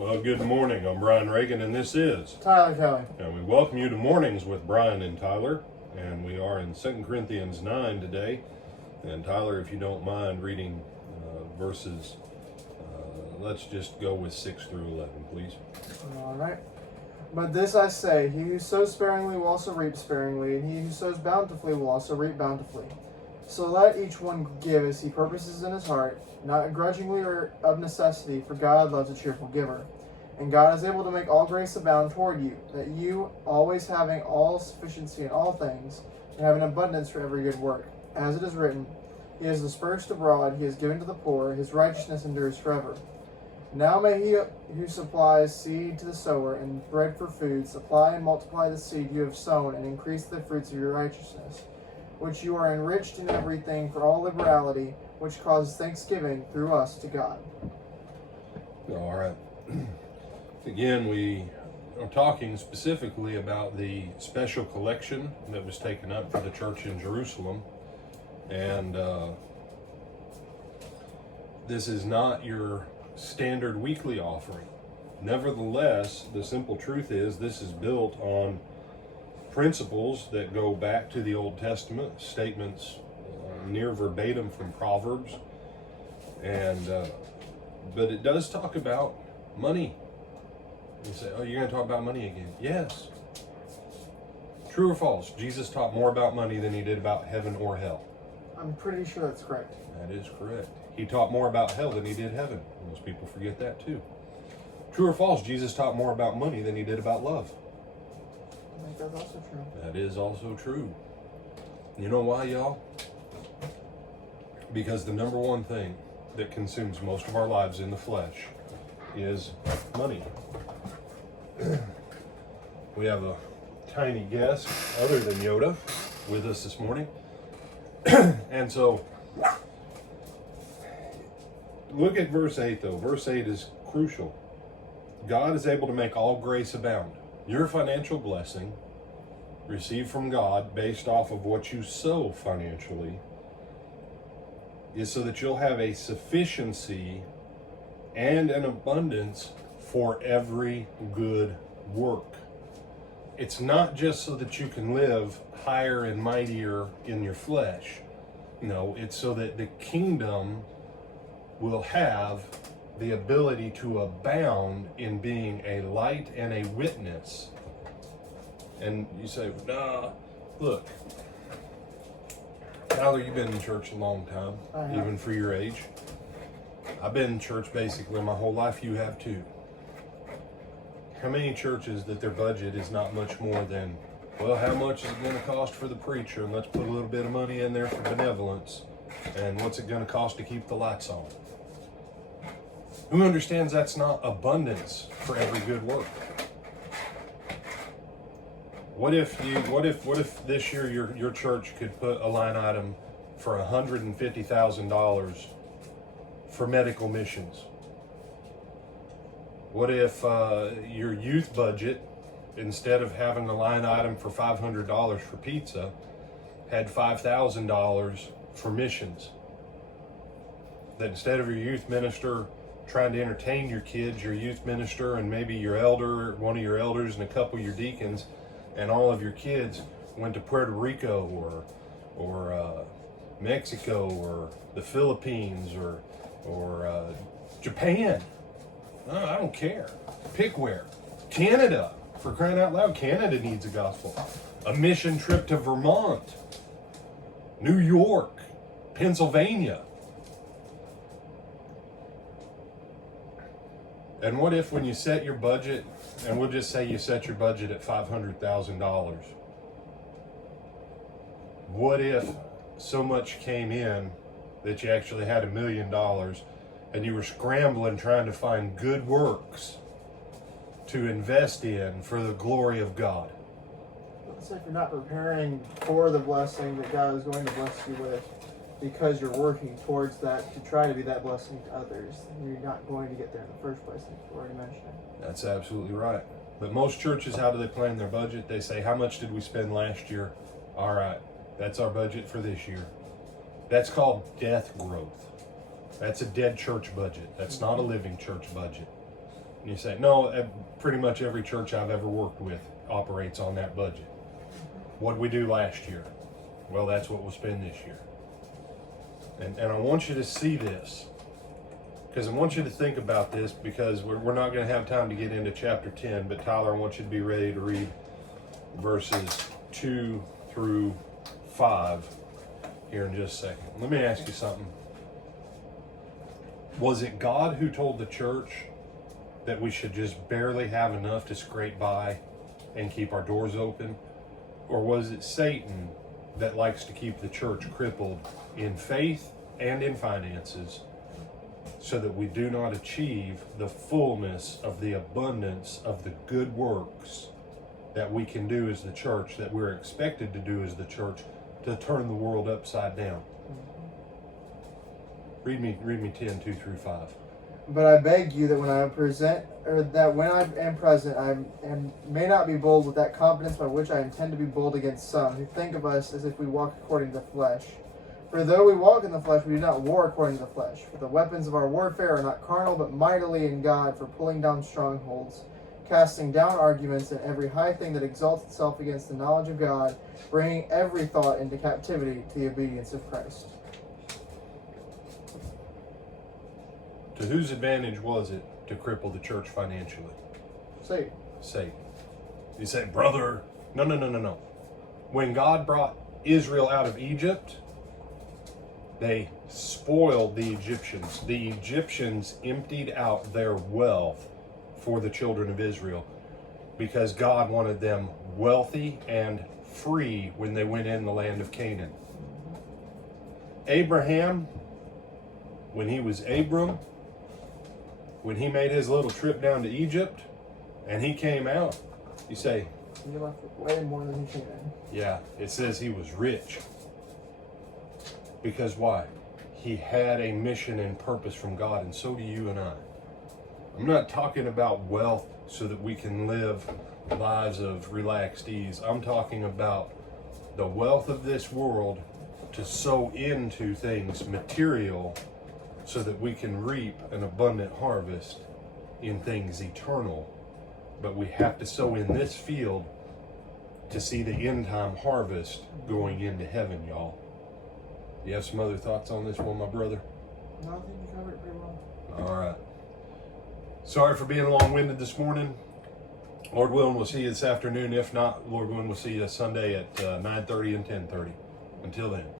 Well, good morning. I'm Brian Reagan, and this is Tyler Kelly. And we welcome you to Mornings with Brian and Tyler. And we are in 2 Corinthians 9 today. And Tyler, if you don't mind reading verses, let's just go with 6 through 11, please. All right. But this I say, he who sows sparingly will also reap sparingly, and he who sows bountifully will also reap bountifully. So let each one give as he purposes in his heart, not grudgingly or of necessity, for God loves a cheerful giver. And God is able to make all grace abound toward you, that you, always having all sufficiency in all things, may have an abundance for every good work. As it is written, He has dispersed abroad, He has given to the poor, His righteousness endures forever. Now may He who supplies seed to the sower and bread for food supply and multiply the seed you have sown and increase the fruits of your righteousness, which you are enriched in everything for all liberality, which causes thanksgiving through us to God. All right. Again, we are talking specifically about the special collection that was taken up for the church in Jerusalem. And this is not your standard weekly offering. Nevertheless, the simple truth is this is built on principles that go back to the Old Testament, statements near verbatim from Proverbs, and but it does talk about money. You say, oh, you're going to talk about money again? Yes. True or false? Jesus taught more about money than he did about heaven or hell. I'm pretty sure that's correct. That is correct. He taught more about hell than he did heaven. Most people forget that too. True or false? Jesus taught more about money than he did about love. I think that's also true. That is also true. You know why, y'all? Because the number one thing that consumes most of our lives in the flesh is money. We have a tiny guest other than Yoda with us this morning. And so, look at verse 8 though. Verse 8 is crucial. God is able to make all grace abound. Your financial blessing received from God based off of what you sow financially is so that you'll have a sufficiency and an abundance for every good work. It's not just so that you can live higher and mightier in your flesh. No, it's so that the kingdom will have the ability to abound in being a light and a witness. And you say, nah, look, Tyler, you've been in church a long time, even for your age. I've been in church basically my whole life. You have too. How many churches that their budget is not much more than, well, how much is it going to cost for the preacher? And let's put a little bit of money in there for benevolence. And what's it going to cost to keep the lights on? Who understands that's not abundance for every good work? What if this year your church could put a line item for $150,000 for medical missions? What if your youth budget, instead of having a line item for $500 for pizza, had $5,000 for missions? That instead of your youth minister trying to entertain your kids, your youth minister and maybe your elder, one of your elders and a couple of your deacons, and all of your kids went to Puerto Rico or Mexico or the Philippines or Japan. I don't care. Pick where. Canada, for crying out loud. Canada needs a gospel. A mission trip to Vermont, New York, Pennsylvania. And what if when you set your budget, and we'll just say you set your budget at $500,000, what if so much came in that you actually had $1 million and you were scrambling trying to find good works to invest in for the glory of God? It's like you're not preparing for the blessing that God is going to bless you with because you're working towards that to try to be that blessing to others. You're not going to get there in the first place, like you already mentioned. That's absolutely right. But most churches, how do they plan their budget? They say, how much did we spend last year? All right, that's our budget for this year. That's called death growth. That's a dead church budget. That's not a living church budget. And you say, no, pretty much every church I've ever worked with operates on that budget. What did we do last year? Well, that's what we'll spend this year. And I want you to see this, because I want you to think about this, because we're not going to have time to get into chapter 10, but Tyler, I want you to be ready to read verses 2 through 5 here in just a second. Let me ask you something. Was it God who told the church that we should just barely have enough to scrape by and keep our doors open? Or was it Satan that likes to keep the church crippled in faith and in finances so that we do not achieve the fullness of the abundance of the good works that we can do as the church, that we're expected to do as the church, to turn the world upside down? Read me 10, 2 through 5. But I beg you that when I am present, I may not be bold with that confidence by which I intend to be bold against some who think of us as if we walk according to the flesh. For though we walk in the flesh, we do not war according to the flesh. For the weapons of our warfare are not carnal, but mightily in God for pulling down strongholds, casting down arguments and every high thing that exalts itself against the knowledge of God, bringing every thought into captivity to the obedience of Christ. To whose advantage was it to cripple the church financially? Satan. You say, brother, no. When God brought Israel out of Egypt, they spoiled the Egyptians. The Egyptians emptied out their wealth for the children of Israel because God wanted them wealthy and free when they went in the land of Canaan. Abraham, when he was Abram, when he made his little trip down to Egypt and he came out, you say, He left way more than he came in. yeah, it says he was rich. Because why? He had a mission and purpose from God, and so do you and I. I'm not talking about wealth so that we can live lives of relaxed ease. I'm talking about the wealth of this world to sow into things material so that we can reap an abundant harvest in things eternal. But we have to sow in this field to see the end time harvest going into heaven, y'all. You have some other thoughts on this one, my brother? No, I think you covered it pretty well. All right. Sorry for being long-winded this morning. Lord willing, we'll see you this afternoon. If not, Lord willing, we'll see you Sunday at 9:30 and 10:30. Until then.